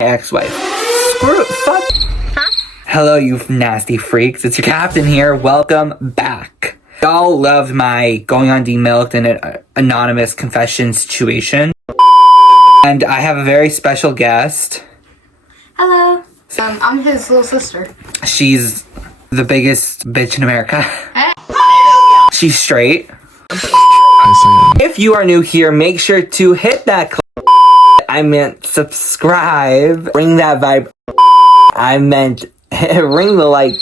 Ex-wife. Screw fuck. Huh? Hello, you nasty freaks. It's your captain here. Welcome back. Y'all loved my going on Demilked in an anonymous confession situation. And I have a very special guest. Hello. I'm his little sister. She's the biggest bitch in America. She's straight. If you are new here, make sure to hit that I meant subscribe. Ring that vibe. I meant ring the like.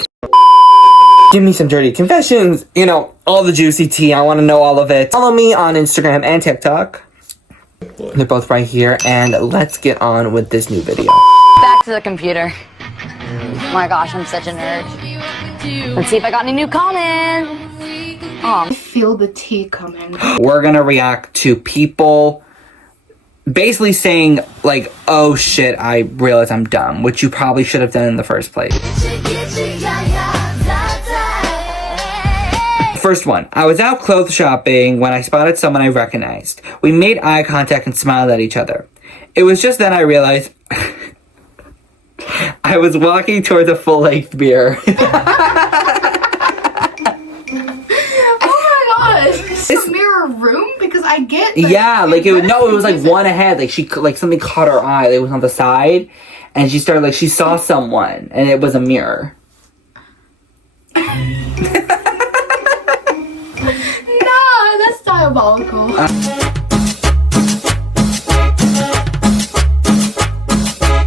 Give me some dirty confessions. You know, all the juicy tea. I want to know all of it. Follow me on Instagram and TikTok. They're both right here. And let's get on with this new video. Back to the computer. Oh my gosh, I'm such a nerd. Let's see if I got any new comments. I feel the tea coming. We're gonna react to people basically saying, like, oh shit, I realize I'm dumb, which you probably should have done in the first place. First one. I was out clothes shopping when I spotted someone I recognized. We made eye contact and smiled at each other. It was just then I realized I was walking towards a full-length mirror. Is this a mirror room? Because I get yeah, like it was like one ahead. Like something caught her eye. It was on the side, and she started she saw someone, and it was a mirror. Nah, that's diabolical.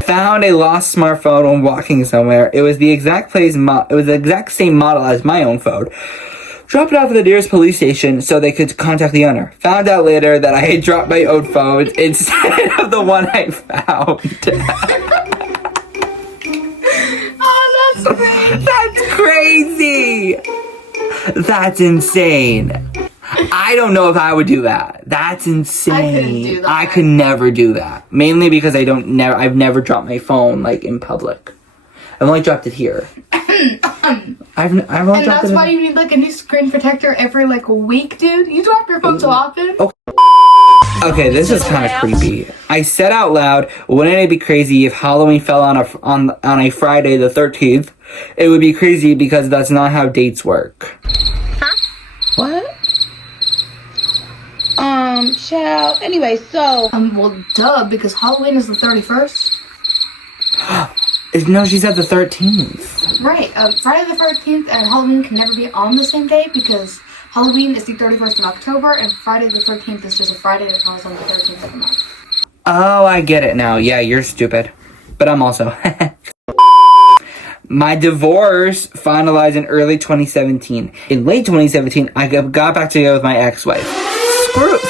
Found a lost smartphone when walking somewhere. It was the exact same model as my own phone. Dropped it off at the nearest police station so they could contact the owner. Found out later that I had dropped my own phone instead of the one I found. Oh, that's crazy. That's crazy. That's insane. I don't know if I would do that. That's insane. I couldn't do that. I could never do that. Mainly because I've never dropped my phone in public. I've only dropped it here. I've only and dropped that's it why you need a new screen protector every week, dude. You drop your phone so often. Okay, this is kind of creepy. I said out loud, wouldn't it be crazy if Halloween fell on a Friday the 13th? It would be crazy because that's not how dates work. Huh? What? Child. Anyway, so... well, duh, because Halloween is the 31st. No, she said the 13th. Right. Friday the 13th and Halloween can never be on the same day because Halloween is the 31st of October and Friday the 13th is just a Friday that falls on the 13th of the month. Oh, I get it now. Yeah, you're stupid. But I'm also. My divorce finalized in early 2017. In late 2017, I got back together with my ex-wife.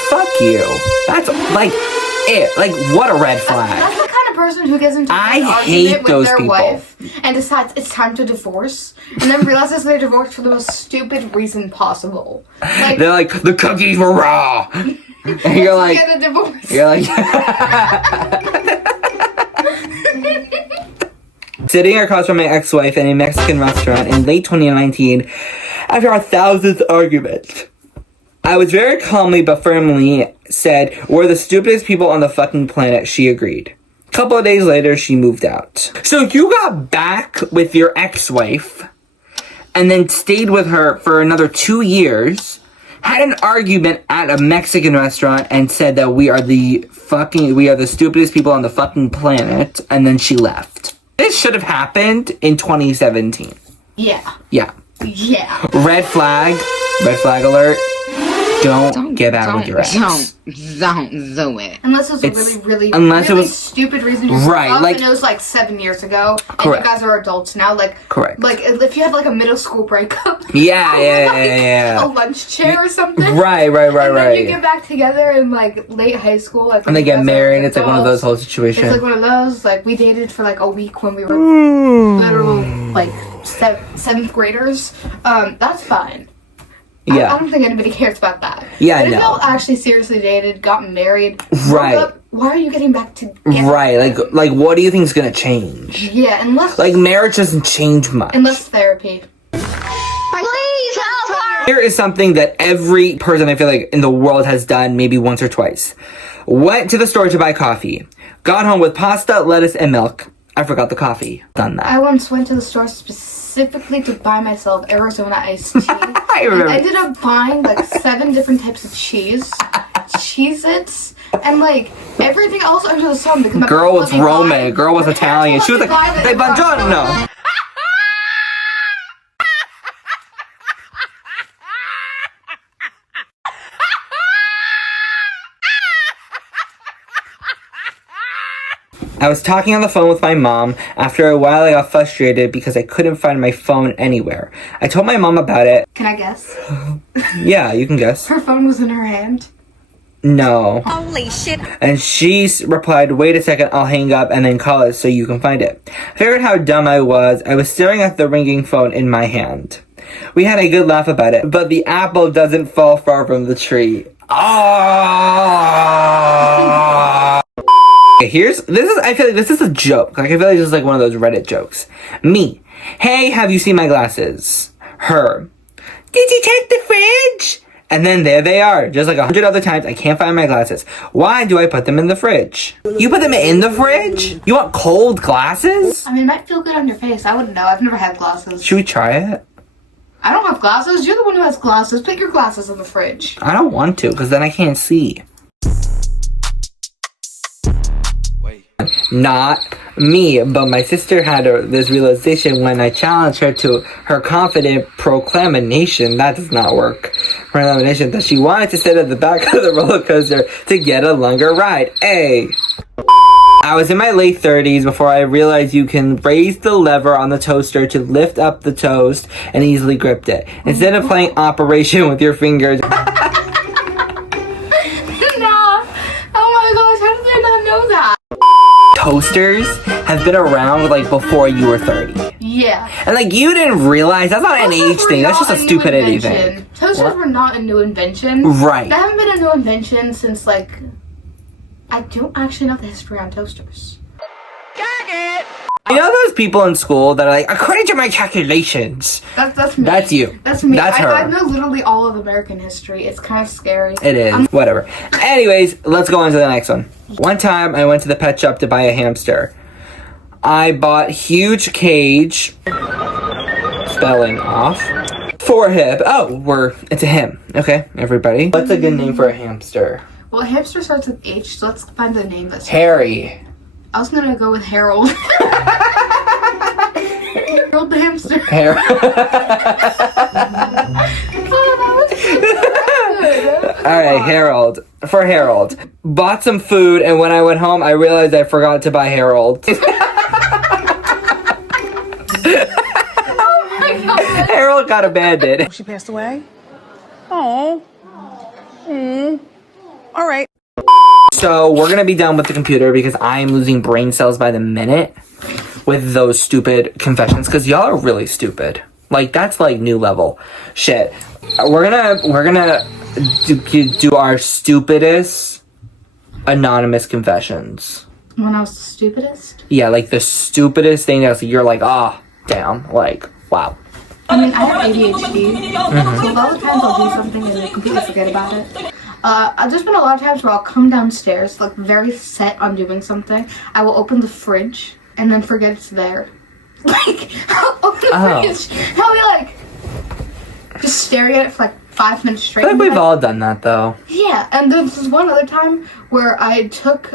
Fuck you. That's it. What a red flag. That's the kind of person who gets into an argument with their wife and decides it's time to divorce and then realizes they're divorced for the most stupid reason possible. They're like, the cookies were raw. And you're like, get a divorce. You're like, sitting across from my ex-wife in a Mexican restaurant in late 2019 after our thousandth argument. I was very calmly but firmly said, we're the stupidest people on the fucking planet. She agreed. A couple of days later, she moved out. So you got back with your ex-wife and then stayed with her for another 2 years, had an argument at a Mexican restaurant and said that we are the stupidest people on the fucking planet, and then she left. This should have happened in 2017. Yeah. Yeah. Yeah. Red flag alert. Don't get out with your ex. Don't do it. Unless it was a really stupid reason to break up, and it was 7 years ago, and you guys are adults now. Correct. If you had a middle school breakup. Yeah. A lunch chair or something. Right. And then you get back together in late high school, and they get married. It's one of those whole situations. It's one of those. We dated for a week when we were literal 7th graders. That's fine. Yeah. I don't think anybody cares about that. Yeah, but if y'all actually seriously dated, got married, right? Up, why are you getting back together? Right. What do you think is gonna change? Yeah, unless marriage doesn't change much. Unless therapy. Please help her. Here is something that every person I feel in the world has done maybe once or twice. Went to the store to buy coffee. Got home with pasta, lettuce, and milk. I forgot the coffee. Done that. I once went to the store specifically to buy myself Arizona iced tea. I remember. And ended up buying like 7 different types of cheese, Cheez-Its, and like everything else under the sun. Because my Girl was fucking Roman. guy- Girl was my Italian. parents She was like, let me buy hey, the- buongiorno. I was talking on the phone with my mom. After a while, I got frustrated because I couldn't find my phone anywhere. I told my mom about it. Can I guess? Yeah, you can guess. Her phone was in her hand. No. Holy shit. And she replied, wait a second, I'll hang up and then call it so you can find it. I figured how dumb I was. I was staring at the ringing phone in my hand. We had a good laugh about it, but the apple doesn't fall far from the tree. Ah! I feel like this is a joke. Like, I feel like this is like one of those Reddit jokes. Me. Hey, have you seen my glasses? Her. Did you check the fridge? And then there they are. Just like 100 other times, I can't find my glasses. Why do I put them in the fridge? You put them in the fridge? You want cold glasses? I mean, it might feel good on your face. I wouldn't know. I've never had glasses. Should we try it? I don't have glasses. You're the one who has glasses. Put your glasses in the fridge. I don't want to, because then I can't see. Not me, but my sister had this realization when I challenged her to her confident proclamation. That does not work. Proclamation that she wanted to sit at the back of the roller coaster to get a longer ride. I was in my late 30s before I realized you can raise the lever on the toaster to lift up the toast and easily grip it. Instead of playing Operation with your fingers. No. Oh my gosh, how did I not know that? Toasters have been around like before you were 30. Yeah. And like you didn't realize that's not an Toasters age were thing, that's not just a new stupidity invention. thing. Toasters What? were not a new invention. Right. They haven't been a new invention since like I don't actually know the history on toasters. You know those people in school that are like, according to my calculations. That's me. That's you. That's me. That's her. I know literally all of American history. It's kind of scary. It is. Whatever. Anyways, let's go on to the next one. One time I went to the pet shop to buy a hamster. I bought huge cage. Spelling off. For him. Oh, it's a him. Okay, everybody. What's a good name for a hamster? Well, a hamster starts with H, so let's find the name that's Harry. I was gonna go with Harold. Harold the hamster. Harry. Alright, Harold. For Harold. Bought some food, and when I went home, I realized I forgot to buy Harold. Harold got abandoned. She passed away? Oh. All right. So, we're gonna be done with the computer because I am losing brain cells by the minute with those stupid confessions, because y'all are really stupid. Like, that's like new level shit. We're gonna do our stupidest anonymous confessions. When I was the stupidest? Yeah, like the stupidest thing that's you're like, damn, like, wow. I mean, I have ADHD, so a lot of times I'll do something and I completely forget about it. There's been a lot of times where I'll come downstairs, like, very set on doing something. I will open the fridge and then forget it's there. Like, I'll open the fridge and I'll be like, just staring at it for like 5 minutes straight. I feel like we've all done that, though. Yeah, and there's this one other time where I took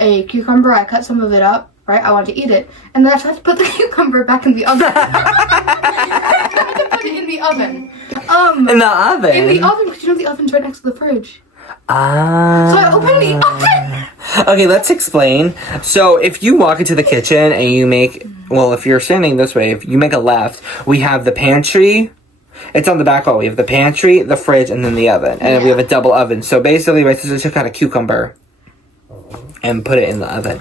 a cucumber, I cut some of it up, right? I wanted to eat it, and then I tried to put the cucumber back in the oven. I tried to put it in the oven. In the oven? In the oven, because you know the oven's right next to the fridge. So Ah. I opened the oven. Okay, let's explain. So, if you walk into the kitchen and you make, well, if you're standing this way, if you make a left, we have the pantry. It's on the back wall. We have the pantry, the fridge, and then the oven. And we have a double oven. So, basically, my sister took out a cucumber and put it in the oven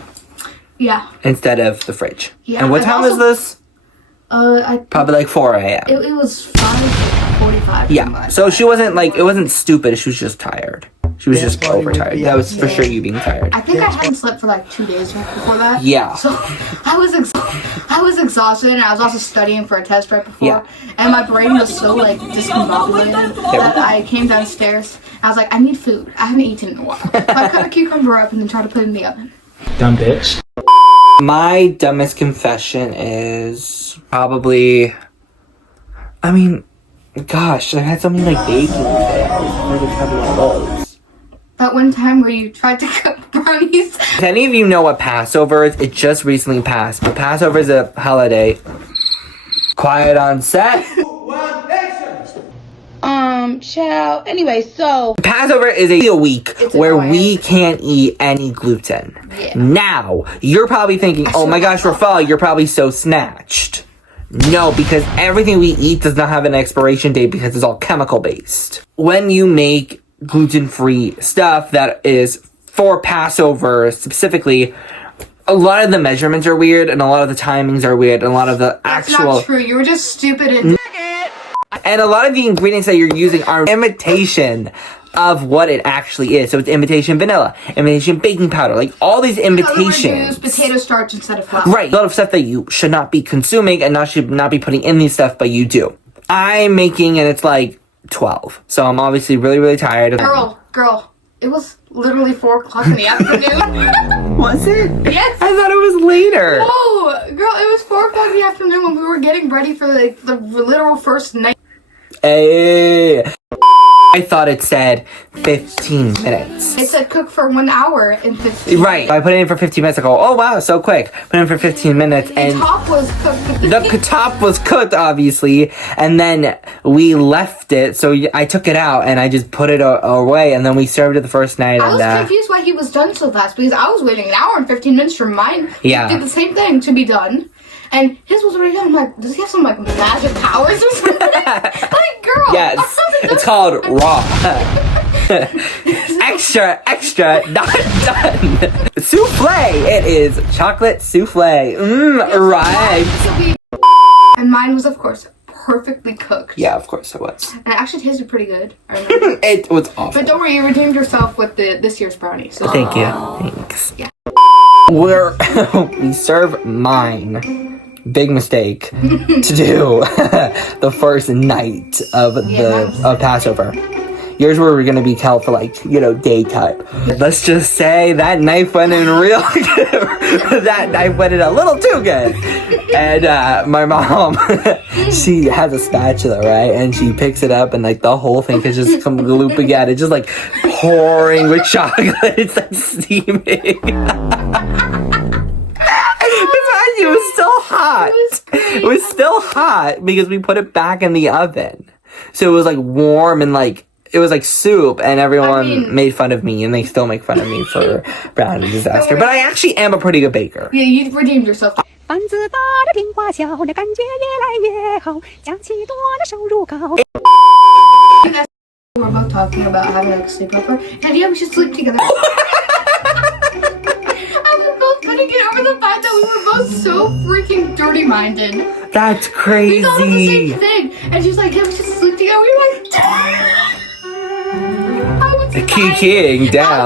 Yeah. instead of the fridge. Yeah, And what and time was also- this? I Probably like 4 a.m. it was 5:45. Yeah. So, she wasn't like, it wasn't stupid. She was just tired. She was just overtired. That was for sure you being tired. I think I hadn't slept for like 2 days before that. Yeah. So I was exhausted, and I was also studying for a test right before. Yeah. And my brain was so like discombobulated that I came downstairs. I was like, I need food. I haven't eaten in a while. So I cut a cucumber up and then tried to put it in the oven. Dumb bitch. My dumbest confession is probably, I mean, gosh, I had something like baking fails. I just have one of those. That one time where you tried to cook brownies. If any of you know what Passover is, it just recently passed. But Passover is a holiday. Quiet on set. Child. Anyway, so Passover is a week It's where annoying. we can't eat any gluten. Yeah. Now, you're probably thinking, oh my gosh, Rafael, you're probably so snatched. No, because everything we eat does not have an expiration date because it's all chemical based. When you make gluten-free stuff that is for Passover specifically, a lot of the measurements are weird and a lot of the timings are weird and a lot of the That's actual... not true. You were just stupid and And a lot of the ingredients that you're using are imitation of what it actually is. So it's imitation vanilla, imitation baking powder, like all these you imitations. use potato starch instead of flour. Right. A lot of stuff that you should not be consuming and should not be putting in these stuff, but you do. I'm making and it's like 12. So I'm obviously really, really tired. Girl, it was literally 4 o'clock in the afternoon. Was it? Yes. I thought it was later. Oh, girl, it was 4 o'clock in the afternoon when we were getting ready for like the literal first night. Hey. I thought it said 15 minutes. It said cook for 1 hour and 15. Right. I put it in for 15 minutes. I go, oh wow, so quick. Put it in for 15 minutes The and top was cooked. the top was cooked, obviously, and then we left it. So I took it out and I just put it away, and then we served it the first night. I was And confused why he was done so fast because I was waiting an hour and 15 minutes for mine. Yeah. He did the same thing to be done. And his was already done. I'm like, does he have some like magic powers or something? Like, girl. yes, it's called raw. extra, not done. Souffle. It is chocolate souffle. Right. And mine was, of course, perfectly cooked. Yeah, of course it was. And it actually tasted pretty good. I remember. It was awful. But don't worry, you redeemed yourself with this year's brownie. So. Thank you. Thanks. Yeah. We serve mine. Big mistake to do the first night of of Passover. Yours were gonna be held for like, daytime. Let's just say that knife went in real good. That knife went in a little too good. And my mom, she has a spatula, right? And she picks it up and like the whole thing is just come looping at it, just like pouring with chocolate. It's like steaming. It was still hot. It was still hot because we put it back in the oven. So it was like warm and like it was like soup, and everyone made fun of me, and they still make fun of me for brownie disaster. But I actually am a pretty good baker. Yeah, you redeemed yourself. 房子大的变化小，那感觉越来越好，假期多的收入高。 We were both talking about having like a sleepover, and yeah, we should sleep together. And we were both putting it over the fact that we were both so freaking dirty-minded. That's We thought of the crazy. same thing, and she's like, "Yeah, we should sleep together." We were like, "I would Kikiing down.